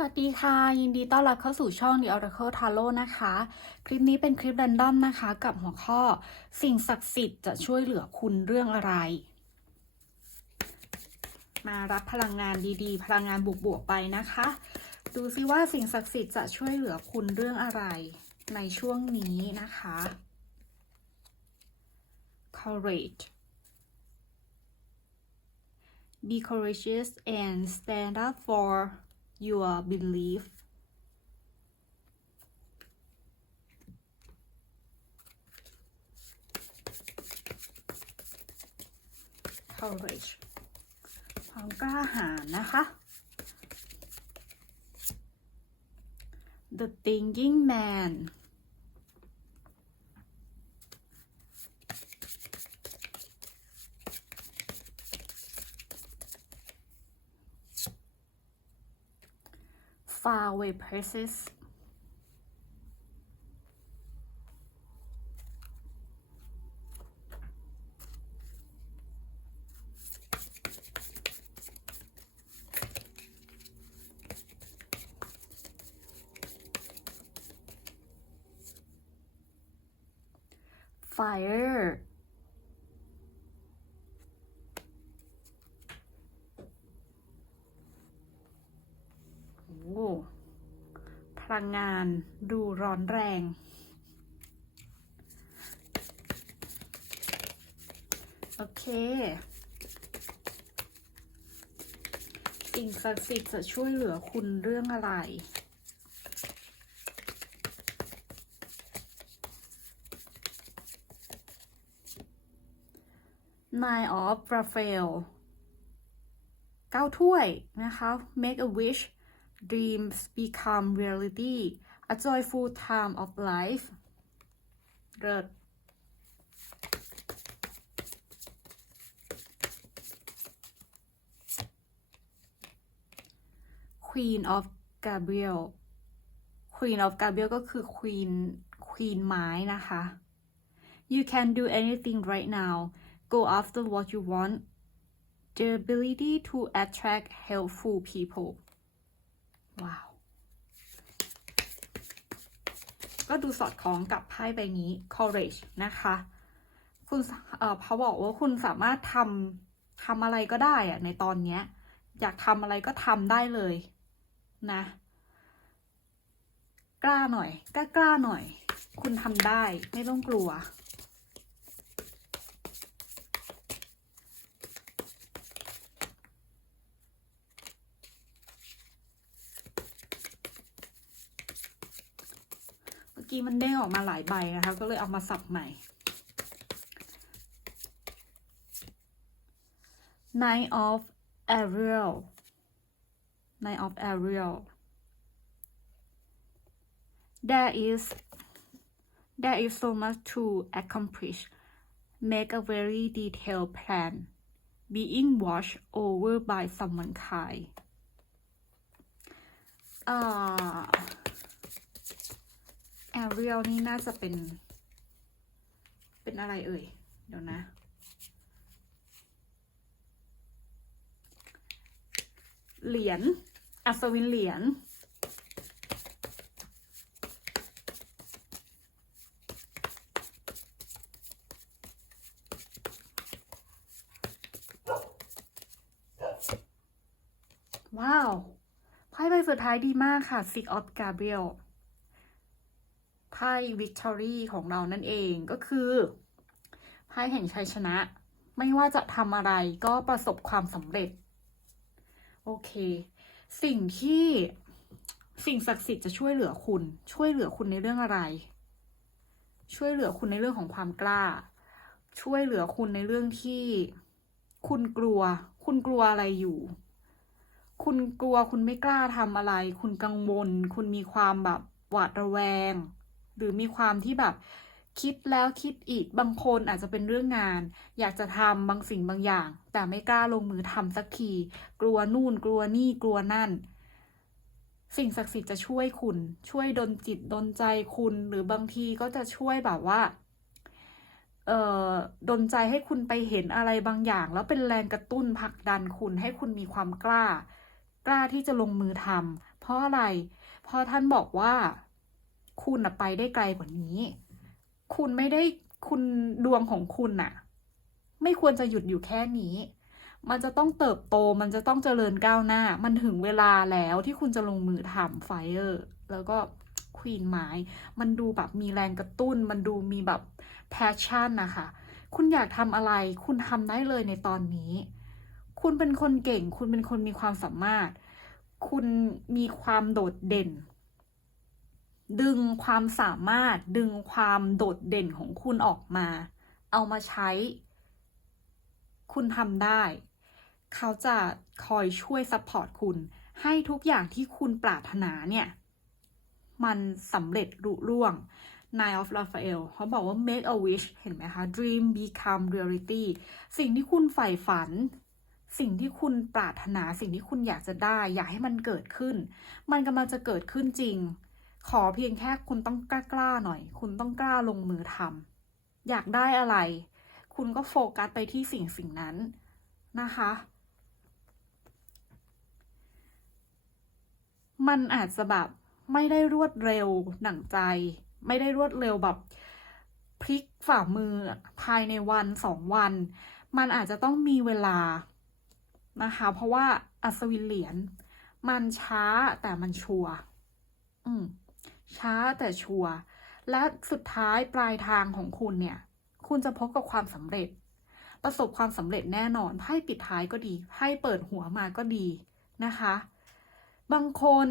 สวัสดีค่ะ ยินดีต้อนรับเข้าสู่ช่อง The Oracle Tarot นะคะ คลิปนี้เป็นคลิปแรนดอมนะคะ กับหัวข้อ สิ่งศักดิ์สิทธิ์จะช่วยเหลือคุณเรื่องอะไร มารับพลังงานดีๆ พลังงานบวกๆไปนะคะ ดูซิว่าสิ่งศักดิ์สิทธิ์จะช่วยเหลือคุณเรื่องอะไร ในช่วงนี้นะคะ courage be courageous and stand up for your belief. courage ความกล้าหาญนะคะ the thinking man far away places. Fire. โอ้พ ลังงานดูร้อนแรง โอเค สิ่งศักดิ์สิทธิ์จะช่วยเหลือคุณเรื่องอะไร Nine of Raphael เก้าถ้วยนะคะ make a wish dreams become reality a joyful time of life เลิศ Queen of Gabriel Queen of Gabriel ก็คือ Queen Queen ไม้นะคะ You can do anything right now go after what you want the ability to attract helpful people ว้าว ก็ดูสอดคล้องกับไพ่ใบนี้ courage นะคะ คุณเอ่อเขาบอกว่าคุณสามารถทำทำอะไรก็ได้อะในตอนเนี้ย อยากทำอะไรก็ทำได้เลยนะ กล้าหน่อยกล้ากล้าหน่อย คุณทำได้ไม่ต้องกลัว กี้มันเด้งออกมาหลายใบนะคะ ก็เลยเอามาสับใหม่ Nine of Ariel Nine of Ariel There is there is so much to accomplish make a very detailed plan being watched over by someone kind อ่า เรียลนี่น่าจะเป็น เป็นอะไรเอ่ย เดี๋ยวนะ เหรียญ อัศวินเหรียญว้าว ไพ่ใบสุดท้ายดีมากค่ะ Six of Gabriel ไพ่ Victory ของเรานั่นเองก็คือไพ่แห่งชัยชนะ ไม่ว่าจะทำอะไรก็ประสบความสำเร็จ โอเค สิ่งที่สิ่งศักดิ์สิทธิ์จะช่วยเหลือคุณ ช่วยเหลือคุณในเรื่องอะไร ช่วยเหลือคุณในเรื่องของความกล้า ช่วยเหลือคุณในเรื่องที่ คุณกลัว คุณกลัวอะไรอยู่ คุณกลัวคุณไม่กล้าทำอะไร คุณกังวล คุณมีความแบบหวาดระแวง หรือมีความที่แบบคิดแล้วคิดอีกบางคนอาจจะเป็นเรื่องงาน อยากจะทำบางสิ่งบางอย่าง แต่ไม่กล้าลงมือทำสักที กลัวนู่น กลัวนี่กลัวนั่น สิ่งศักดิ์สิทธิ์จะช่วยคุณ ช่วยดลจิตดลใจคุณหรือบางทีก็จะช่วยแบบว่าเอ่อดลใจให้คุณไปเห็นอะไรบางอย่าง แล้วเป็นแรงกระตุ้นผลักดันคุณให้คุณมีความกล้า กล้าที่จะลงมือทำเพราะอะไร เพราะท่านบอกว่า คุณน่ะไปได้ไกลกว่านี้ คุณไม่ได้คุณดวงของคุณน่ะ ไม่ควรจะหยุดอยู่แค่นี้ มันจะต้องเติบโต มันจะต้องเจริญก้าวหน้า มันถึงเวลาแล้วที่คุณจะลงมือทำไฟเออร์แล้วก็ควีนไม้ มันดูแบบมีแรงกระตุ้น มันดูมีแบบแพชชั่นนะคะ คุณอยากทำอะไร คุณทำได้เลยในตอนนี้ คุณเป็นคนเก่ง คุณเป็นคนมีความสามารถ คุณมีความโดดเด่น ดึงความสามารถดึงความโดดเด่นของคุณออกมา เอามาใช้ คุณทำได้ เขาจะคอยช่วยซัพพอร์ตคุณ ให้ทุกอย่างที่คุณปรารถนาเนี่ย มันสำเร็จรุ่ร่วง Nine of Raphael เขาบอกว่า make a wish เห็นไหมคะ dream become reality สิ่งที่คุณใฝ่ฝัน สิ่งที่คุณปรารถนา สิ่งที่คุณอยากจะได้ อยากให้มันเกิดขึ้น มันกำลังจะเกิดขึ้นจริง ขอเพียงแค่คุณต้องกล้าๆหน่อย คุณต้องกล้าลงมือทำอยากได้อะไร คุณก็โฟกัสไปที่สิ่งสิ่งนั้นนะคะ มันอาจจะแบบไม่ได้รวดเร็วหนังใจ ไม่ได้รวดเร็วแบบพลิกฝ่ามือภายในวันสองวัน มันอาจจะต้องมีเวลานะคะ เพราะว่าอัศวินเหรียญมันช้าแต่มันชัวร์อืม ช้าแต่ชัวร์และสุดท้ายปลายทางของคุณเนี่ย คุณจะพบกับความสำเร็จ ประสบความสำเร็จแน่นอนไพ่ปิดท้ายก็ดีไพ่เปิดหัวมาก็ดีนะคะ บางคน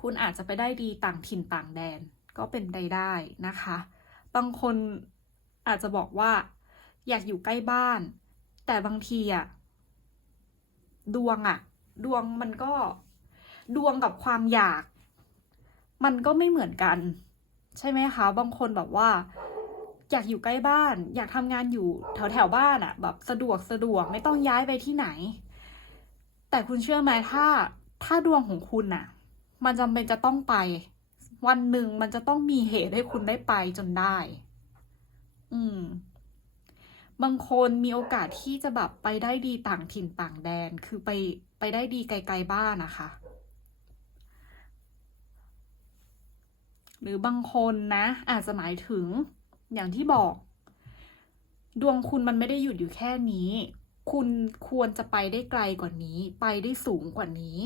คุณอาจจะไปได้ดีต่างถิ่นต่างแดนก็เป็นไปได้นะคะ บางคนอาจจะบอกว่า อยากอยู่ใกล้บ้าน แต่บางทีอะดวงอะดวงมันก็ดวงกับความอยาก มันก็ไม่เหมือนกัน ใช่ไหมคะ บางคนแบบว่า อยากอยู่ใกล้บ้าน อยากทำงานอยู่แถวแถวบ้านอะแบบสะดวกสะดวกไม่ต้องย้ายไปที่ไหน แต่คุณเชื่อไหมถ้าถ้าดวงของคุณน่ะมันจำเป็นจะต้องไป วันหนึ่งมันจะต้องมีเหตุให้คุณได้ไปจนได้ อืมบางคนมีโอกาสที่จะแบบไปได้ดีต่างถิ่นต่างแดน คือไปไปได้ดีไกลๆบ้านนะคะ หรือบางคนนะ อาจจะหมายถึงอย่างที่บอก ดวงคุณมันไม่ได้หยุดอยู่แค่นี้ คุณควรจะไปได้ไกลกว่านี้ ไปได้สูงกว่านี้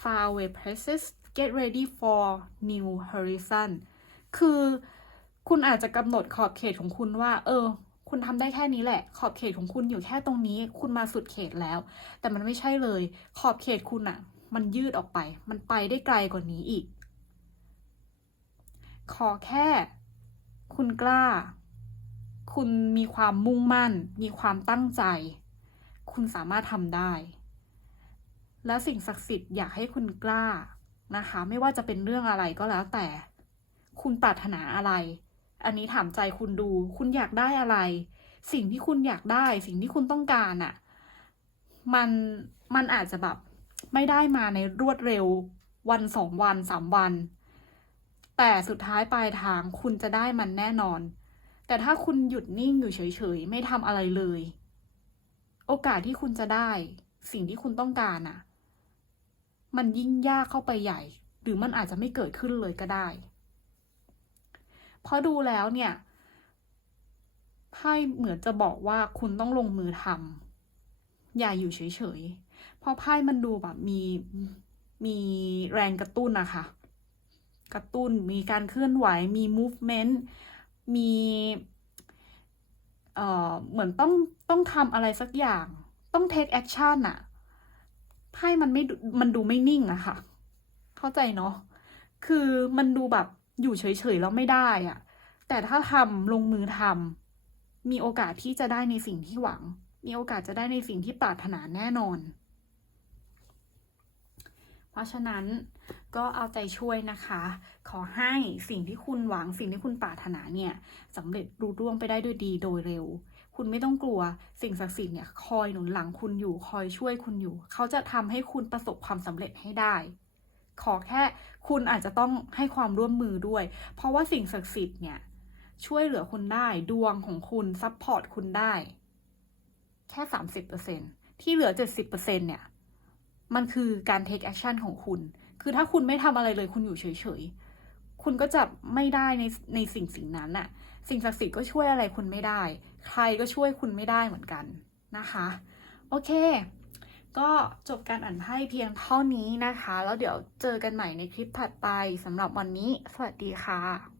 far away places get ready for new horizon คือคุณอาจจะกำหนดขอบเขตของคุณว่า เออ คุณทำได้แค่นี้แหละ ขอบเขตของคุณอยู่แค่ตรงนี้ คุณมาสุดเขตแล้ว แต่มันไม่ใช่เลย ขอบเขตคุณอะมันยืดออกไป มันไปได้ไกลกว่านี้อีก ขอแค่ คุณกล้า คุณมีความมุ่งมั่น มีความตั้งใจ คุณสามารถทำได้ และสิ่งศักดิ์สิทธิ์อยากให้คุณกล้านะคะ ไม่ว่าจะเป็นเรื่องอะไรก็แล้วแต่ คุณปรารถนาอะไร อันนี้ถามใจคุณดู คุณอยากได้อะไร สิ่งที่คุณอยากได้ สิ่งที่คุณต้องการอะ่ะ มัน มันอาจจะแบบไม่ได้มาในรวดเร็ว วันสองวันสามวัน แต่สุดท้ายปลายทางคุณจะได้มันแน่นอน แต่ถ้าคุณหยุดนิ่งอยู่เฉยๆ ไม่ทำอะไรเลย โอกาสที่คุณจะได้ สิ่งที่คุณต้องการอะมันยิ่งยากเข้าไปใหญ่ หรือมันอาจจะไม่เกิดขึ้นเลยก็ได้ เพราะดูแล้วเนี่ยไพ่เหมือนจะบอกว่าคุณต้องลงมือทำอย่าอยู่เฉยๆ เพราะไพ่มันดูแบบมีมีแรงกระตุ้นนะคะ กระตุ้น มีการเคลื่อนไหว มี movement มี เอ่อ เหมือนต้องต้องทำอะไรสักอย่าง ต้อง take action อะไพ่มันไม่ มันดูไม่นิ่งอะค่ะ เข้าใจเนาะ คือมันดูแบบอยู่เฉยๆแล้วไม่ได้อะแต่ถ้าทำลงมือทำมีโอกาสที่จะได้ในสิ่งที่หวัง มีโอกาสจะได้ในสิ่งที่ปรารถนาแน่นอน เพราะฉะนั้นก็เอาใจช่วยนะคะ ขอให้สิ่งที่คุณหวังสิ่งที่คุณปรารถนาเนี่ยสำเร็จรุ่ร่วงไปได้ด้วยดีโดยเร็ว คุณไม่ต้องกลัวสิ่งศักดิ์สิทธิ์เนี่ยคอยหนุนหลังคุณอยู่คอยช่วยคุณอยู่ เขาจะทำให้คุณประสบความสำเร็จให้ได้ ขอแค่คุณอาจจะต้องให้ความร่วมมือด้วย เพราะว่าสิ่งศักดิ์สิทธิ์เนี่ยช่วยเหลือคุณได้ดวงของคุณซัพพอร์ตคุณได้ แค่สามสิบเปอร์เซ็นที่เหลือเจ็ดสิบเปอร์เซ็นเนี่ย มันคือการ take action ของคุณ คือถ้าคุณไม่ทำอะไรเลยคุณอยู่เฉยๆ คุณก็จะไม่ได้ในในสิ่งสิ่งนั้นน่ะสิ่งศักดิ์สิทธิ์ก็ช่วยอะไรคุณไม่ได้ ใครก็ช่วยคุณไม่ได้เหมือนกันนะคะ โอเค ก็จบการอ่านไพ่เพียงเท่านี้นะคะ แล้วเดี๋ยวเจอกันใหม่ในคลิปถัดไปสำหรับวันนี้ สวัสดีค่ะ